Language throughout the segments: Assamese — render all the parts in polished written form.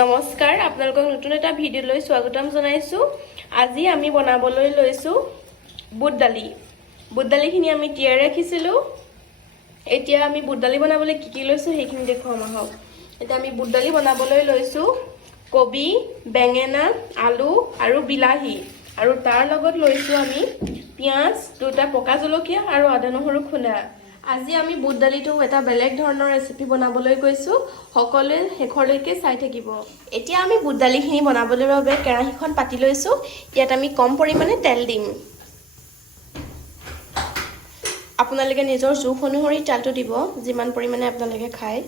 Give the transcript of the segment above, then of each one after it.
নমস্কাৰ, আপোনালোকক নতুন এটা ভিডিঅ'লৈ স্বাগতম জনাইছো। আজি আমি বনাবলৈ লৈছো বুট দালি। বুট দালিখিনি আমি তিয়াই ৰাখিছিলো। এতিয়া আমি বুট দালি বনাবলৈ কি কি লৈছো সেইখিনি দেখুৱাম আহক। এতিয়া আমি বুট দালি বনাবলৈ লৈছো কবি, বেঙেনা, আলু আৰু বিলাহী, আৰু তাৰ লগত লৈছো আমি পিঁয়াজ, দুটা পকা জলকীয়া আৰু আদা নহৰু খুন্দা। আজি আমি বুট দালিটো এটা বেলেগ ধৰণৰ ৰেচিপি বনাবলৈ গৈছো। সকলোৱে শেষলৈকে চাই থাকিব। এতিয়া আমি বুট দালিখিনি বনাবলৈ বাবে কেৰাহীখন পাতি লৈছো। ইয়াত আমি কম পৰিমাণে তেল দিম। আপোনালোকে নিজৰ জোখ অনুসৰি তেলটো দিব, যিমান পৰিমাণে আপোনালোকে খায়।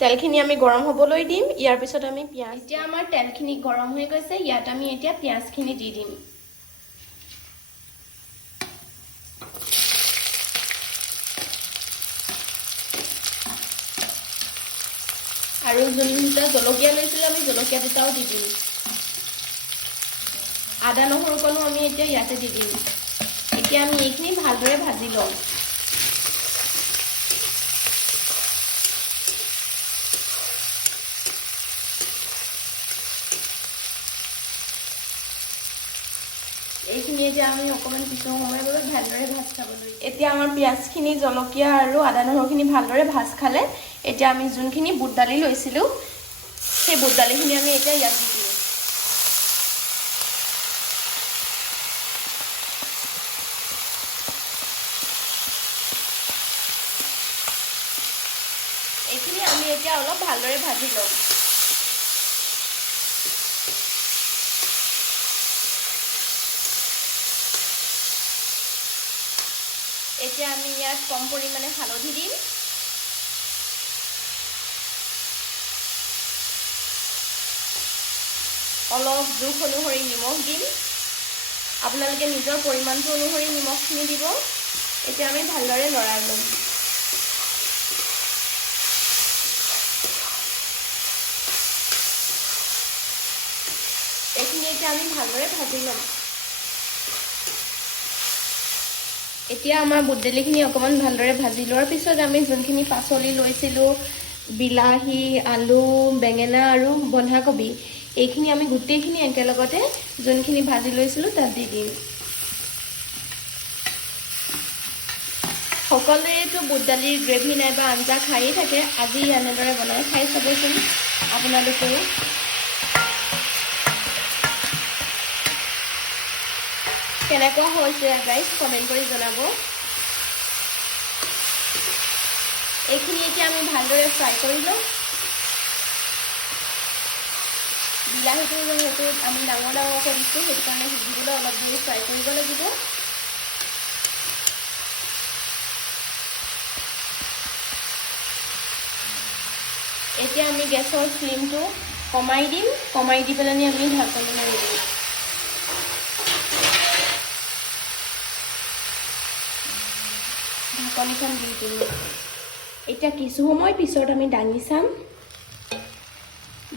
তেলখিনি আমি গৰম হ'বলৈ দিম। ইয়াৰ পিছত আমি পিঁয়াজ, এতিয়া আমাৰ তেলখিনি গৰম হৈ গৈছে। ইয়াত আমি এতিয়া পিঁয়াজখিনি দি দিম। আৰু যোনটা জলকীয়া লৈছিলোঁ আমি জলকীয়া দুটাও দি দিম। আদা নহৰুকণো আমি এতিয়া ইয়াতে দি দিম। এতিয়া আমি এইখিনি ভালদৰে ভাজি লওঁ। এইখিনি এতিয়া আমি অকণমান কিছু সময়ৰ বাবে ভালদৰে ভাজ খাবলৈ। এতিয়া আমাৰ পিঁয়াজখিনি, জলকীয়া আৰু আদা নহৰুখিনি ভালদৰে ভাজ খালে। এতিয়া আমি যোনখিনি বুট দালি লৈছিলোঁ সেই বুট দালিখিনি আমি এতিয়া ইয়াত দি দিম। এইখিনি আমি এতিয়া অলপ ভালদৰে ভাজি ল'ম। এতিয়া আমি ইয়াত কম পৰিমাণে হালধি দিম। অলপ জোখ অনুসৰি নিমখ দিম। আপোনালোকে নিজৰ পৰিমাণটো অনুসৰি নিমখখিনি দিব। এতিয়া আমি ভালদৰে লৰাই ল'ম। এইখিনি এতিয়া আমি ভালদৰে ভাজি ল'ম। এতিয়া আমাৰ বুট দালিখিনি অকণমান ভালদৰে ভাজি লোৱাৰ পিছত আমি যোনখিনি পাচলি লৈছিলোঁ, বিলাহী, আলু, বেঙেনা আৰু বন্ধাকবি, এইখিনি আমি গোটেইখিনি একেলগতে যোনখিনি ভাজি লৈছিলোঁ তাত দি দিম। সকলোৱেতো বুট দালিৰ গ্ৰেভি নাইবা আঞ্জা খায়েই থাকে। আজি এনেদৰে বনাই খাই চাবচোন আপোনালোকেও। কেনেকুৱা হৈছে গাইজ কমেণ্ট কৰি জনাব। এইখিনি এতিয়া আমি ভালদৰে ফ্ৰাই কৰি লওঁ। বিলাহীটো যিহেতু আমি ডাঙৰ ডাঙৰকৈ দিছোঁ, সেইটো কাৰণে সিজিবলৈ অলপ দেৰি ফ্ৰাই কৰিব লাগিব। এতিয়া আমি গেছৰ ফ্লেমটো কমাই দিম। কমাই দি পেলাই আমি ঢাকনি মাৰি দিম। ঢাকনিখন দি দিম। এতিয়া কিছু সময় পিছত আমি দাঙি চাম।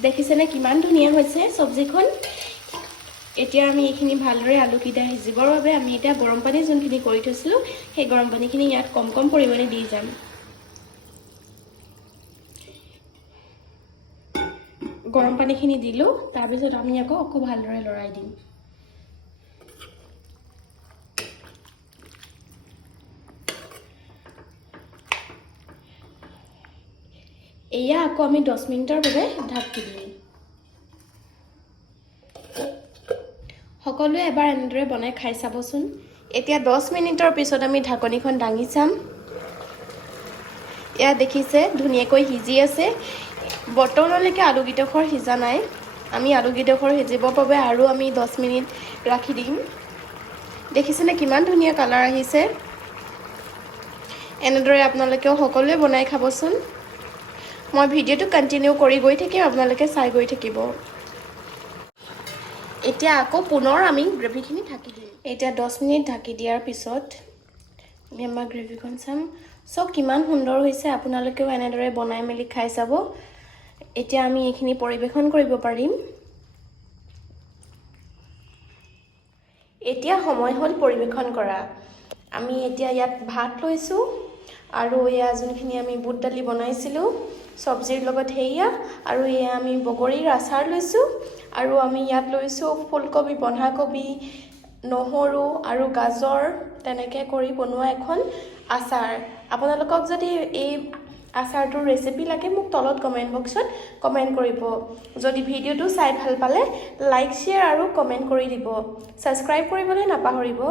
দেখিছেনে কিমান ধুনীয়া হৈছে চব্জিখন। এতিয়া আমি এইখিনি ভালদৰে আলুকেইটা সিজিবৰ বাবে আমি এতিয়া গৰম পানী যোনখিনি কৰি থৈছিলোঁ সেই গৰম পানীখিনি ইয়াত কম কম পৰিমাণে দি যাম। গৰম পানীখিনি দিলোঁ। তাৰপিছত আমি আকৌ ভালদৰে লৰাই দিম। এয়া আকৌ আমি 10 মিনিটৰ বাবে ঢাকি দিম। সকলোৱে এবাৰ এনেদৰে বনাই খাই চাবচোন। এতিয়া 10 মিনিটৰ পিছত আমি ঢাকনিখন দাঙি চাম। এয়া দেখিছে ধুনীয়াকৈ সিজি আছে। বৰ্তমানলৈকে আলুকেইডোখৰ সিজা নাই। আমি আলুকেইডোখৰ সিজিবৰ বাবে আৰু আমি 10 মিনিট ৰাখি দিম। দেখিছেনে কিমান ধুনীয়া কালাৰ আহিছে। এনেদৰে আপোনালোকেও সকলোৱে বনাই খাবচোন। মই ভিডিঅ'টো কণ্টিনিউ কৰি গৈ থাকিম, আপোনালোকে চাই গৈ থাকিব। এতিয়া আকৌ পুনৰ আমি গ্ৰেভিখিনি ঢাকি দিম। এতিয়া 10 মিনিট ঢাকি দিয়াৰ পিছত আমি আমাৰ গ্ৰেভিখন চাম। চব কিমান সুন্দৰ হৈছে। আপোনালোকেও এনেদৰে বনাই মেলি খাই চাব। এতিয়া আমি এইখিনি পৰিৱেশন কৰিব পাৰিম। এতিয়া সময় হ'ল পৰিৱেশন কৰা। আমি এতিয়া ইয়াত ভাত লৈছোঁ আৰু এয়া যোনখিনি আমি বুট দালি বনাইছিলোঁ চব্জিৰ লগত সেয়া আৰু এয়া আমি বগৰীৰ আচাৰ লৈছোঁ আৰু আমি ইয়াত লৈছোঁ ফুলকবি বন্ধাকবি নহৰু আৰু গাজৰ তেনেকৈ কৰি বনোৱা এখন আচাৰ আপোনালোকক যদি এই আচাৰটোৰ ৰেচিপি লাগে মোক তলত কমেণ্ট বক্সত কমেণ্ট কৰিব যদি ভিডিঅ'টো চাই ভাল পালে লাইক শ্বেয়াৰ আৰু কমেণ্ট কৰি দিব ছাবস্ক্ৰাইব কৰিবলৈ নাপাহৰিব